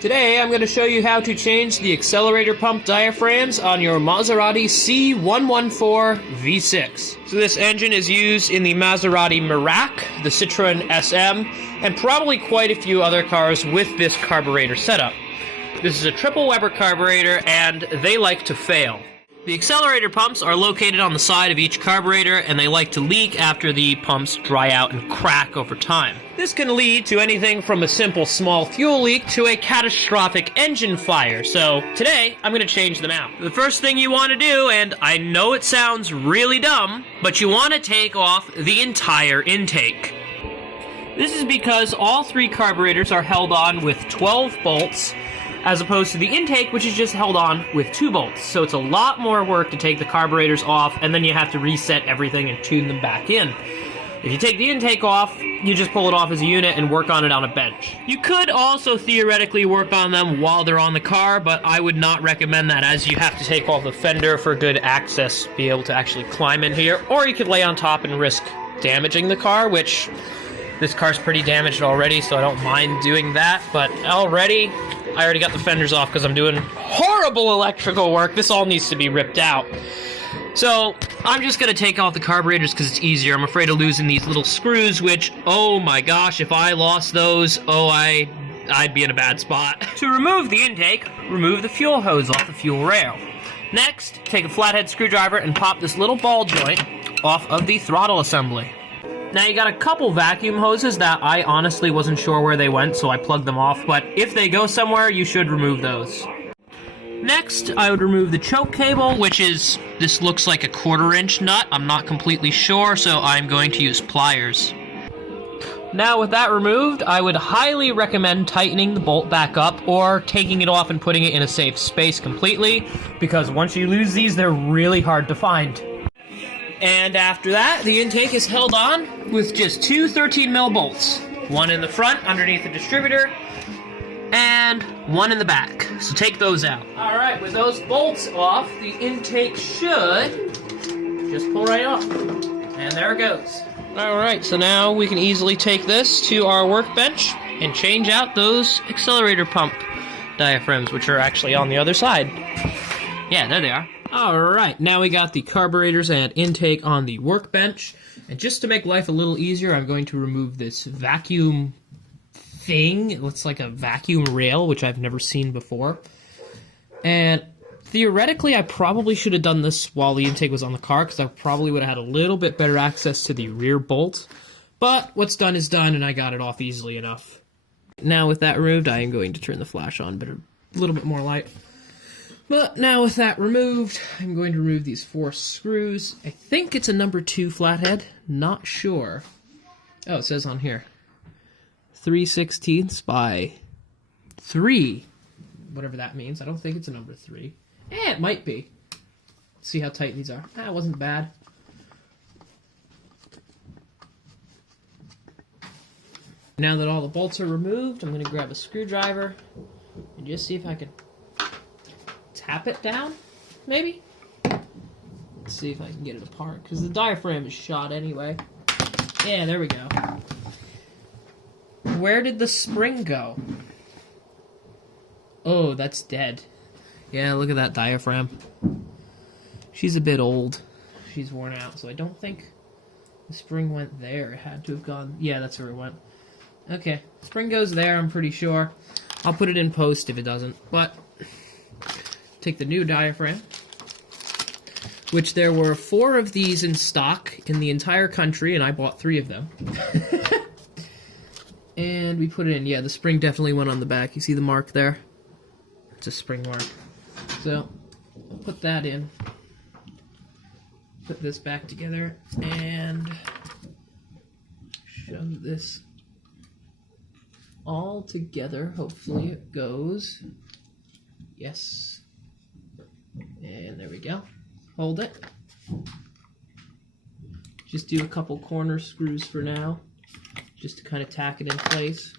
Today I'm going to show you how to change the accelerator pump diaphragms on your Maserati C-114 V6. So this engine is used in the Maserati Merak, the Citroen SM, and probably quite a few other cars with this carburetor setup. This is a triple Weber carburetor and they like to fail. The accelerator pumps are located on the side of each carburetor and they like to leak after the pumps dry out and crack over time. This can lead to anything from a simple small fuel leak to a catastrophic engine fire, so today I'm going to change them out. The first thing you want to do, and I know it sounds really dumb, but you want to take off the entire intake. This is because all three carburetors are held on with 12 bolts, as opposed to the intake, which is just held on with 2 bolts. So it's a lot more work to take the carburetors off, and then you have to reset everything and tune them back in. If you take the intake off, you just pull it off as a unit and work on it on a bench. You could also theoretically work on them while they're on the car, but I would not recommend that, as you have to take off the fender for good access, be able to actually climb in here, or you could lay on top and risk damaging the car, which this car's pretty damaged already, so I don't mind doing that, but I already got the fenders off because I'm doing horrible electrical work. This all needs to be ripped out. So I'm just going to take off the carburetors because it's easier. I'm afraid of losing these little screws, which, oh my gosh, if I lost those, I'd be in a bad spot. To remove the intake, remove the fuel hose off the fuel rail. Next, take a flathead screwdriver and pop this little ball joint off of the throttle assembly. Now you got a couple vacuum hoses that I honestly wasn't sure where they went, so I plugged them off, but if they go somewhere, you should remove those. Next, I would remove the choke cable, which is, this looks like a 1/4-inch nut. I'm not completely sure, so I'm going to use pliers. Now with that removed, I would highly recommend tightening the bolt back up or taking it off and putting it in a safe space completely, because once you lose these, they're really hard to find. And after that, the intake is held on with just 2 13mm bolts. One in the front underneath the distributor, and one in the back. So take those out. Alright, with those bolts off, the intake should just pull right off. And there it goes. Alright, so now we can easily take this to our workbench and change out those accelerator pump diaphragms, which are actually on the other side. Yeah, there they are. Alright, now we got the carburetors and intake on the workbench. And just to make life a little easier, I'm going to remove this vacuum thing. It looks like a vacuum rail, which I've never seen before. And theoretically, I probably should have done this while the intake was on the car, because I probably would have had a little bit better access to the rear bolt. But what's done is done, and I got it off easily enough. Now with that removed, I am going to turn the flash on, but a little bit more light. But now with that removed, I'm going to remove these 4 screws. I think it's a number 2 flathead. Not sure. Oh, it says on here. 3/16 by 3. Whatever that means. I don't think it's a number 3. It might be. Let's see how tight these are. It wasn't bad. Now that all the bolts are removed, I'm going to grab a screwdriver and just see if I can tap it down, maybe? Let's see if I can get it apart, because the diaphragm is shot anyway. Yeah, there we go. Where did the spring go? Oh, that's dead. Yeah, look at that diaphragm. She's a bit old. She's worn out, so I don't think the spring went there. It had to have gone... Yeah, that's where it went. Okay, spring goes there, I'm pretty sure. I'll put it in post if it doesn't, but... Take the new diaphragm, which there were 4 of these in stock in the entire country, and I bought 3 of them. And we put it in. Yeah, the spring definitely went on the back. You see the mark there? It's a spring mark. So, I'll put that in. Put this back together, and shove this all together. Hopefully it goes. Yes. And there we go. Hold it. Just do a couple corner screws for now, just to kind of tack it in place.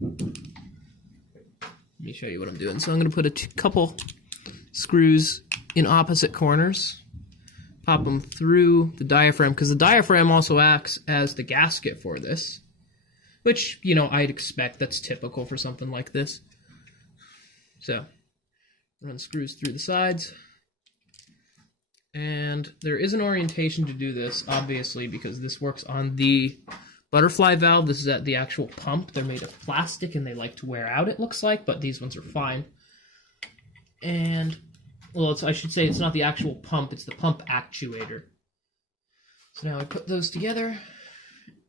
Let me show you what I'm doing. So I'm going to put a couple screws in opposite corners, pop them through the diaphragm, because the diaphragm also acts as the gasket for this. which, you know, I'd expect. That's typical for something like this. So, run screws through the sides. And there is an orientation to do this, obviously, because this works on the butterfly valve. This is at the actual pump. They're made of plastic and they like to wear out, it looks like, but these ones are fine. And, well, I should say it's not the actual pump, it's the pump actuator. So now I put those together,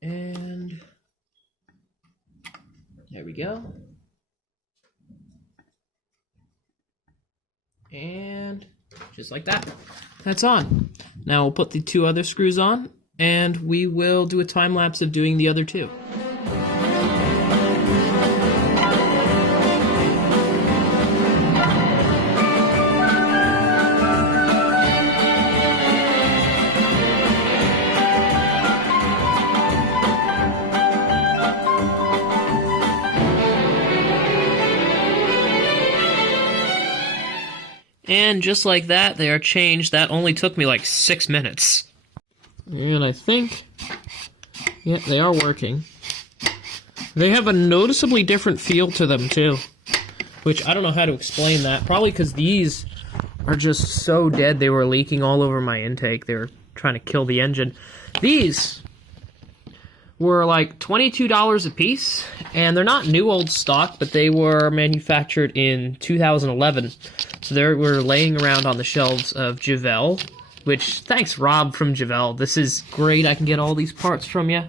and there we go. And just like that, that's on. Now we'll put the two other screws on, and we will do a time lapse of doing the other two. And just like that, they are changed. That only took me like 6 minutes. And I think, yeah, they are working. They have a noticeably different feel to them too, which I don't know how to explain that. Probably because these are just so dead. They were leaking all over my intake. They were trying to kill the engine. These were like $22 a piece, and they're not new old stock, but they were manufactured in 2011. So they were laying around on the shelves of Javel, which, thanks Rob from Javel. This is great. I can get all these parts from you.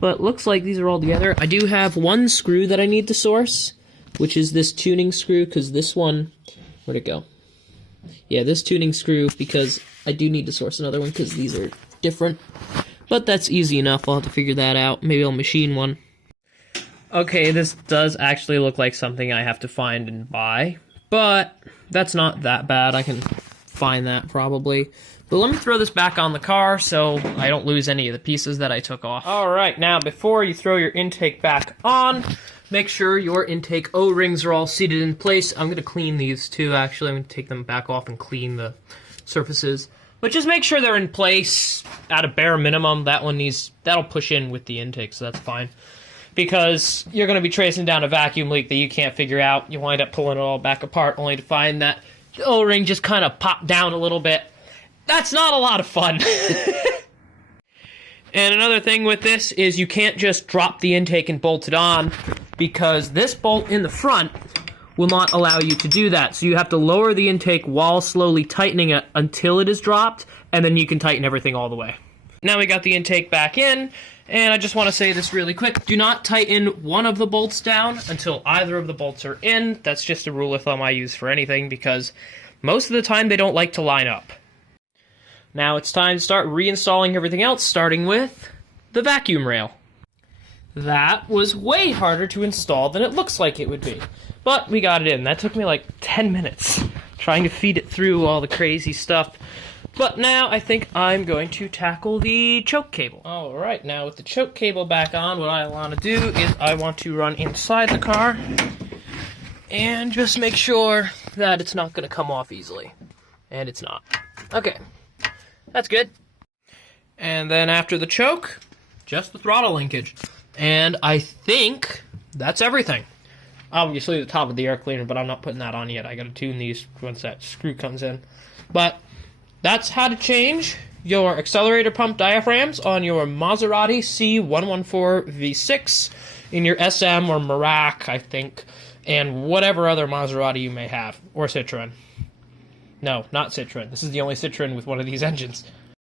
But looks like these are all together. I do have one screw that I need to source, which is this tuning screw, because this one, where'd it go? Yeah, this tuning screw, because I do need to source another one, because these are different. But that's easy enough. I'll have to figure that out. Maybe I'll machine one. Okay, this does actually look like something I have to find and buy. But that's not that bad. I can find that probably. But let me throw this back on the car so I don't lose any of the pieces that I took off. Alright, now before you throw your intake back on, make sure your intake O-rings are all seated in place. I'm going to clean these too, actually. I'm going to take them back off and clean the surfaces. But just make sure they're in place at a bare minimum. That'll push in with the intake, so that's fine. Because you're going to be tracing down a vacuum leak that you can't figure out. You wind up pulling it all back apart only to find that the O-ring just kind of popped down a little bit. That's not a lot of fun. And another thing with this is you can't just drop the intake and bolt it on, because this bolt in the front will not allow you to do that. So you have to lower the intake while slowly tightening it until it is dropped, and then you can tighten everything all the way. Now we got the intake back in, and I just want to say this really quick. Do not tighten one of the bolts down until either of the bolts are in. That's just a rule of thumb I use for anything, because most of the time they don't like to line up. Now it's time to start reinstalling everything else, starting with the vacuum rail. That was way harder to install than it looks like it would be. But we got it in. That took me like 10 minutes trying to feed it through all the crazy stuff. But now I think I'm going to tackle the choke cable. Alright, now with the choke cable back on, what I want to do is I want to run inside the car and just make sure that it's not going to come off easily. And it's not. Okay, that's good. And then after the choke, just the throttle linkage. And I think that's everything. Obviously the top of the air cleaner, but I'm not putting that on yet. I gotta tune these once that screw comes in. But that's how to change your accelerator pump diaphragms on your Maserati C-114 V6 in your SM or Merak, I think, and whatever other Maserati you may have, or Citroen. No, not Citroen. This is the only Citroen with one of these engines.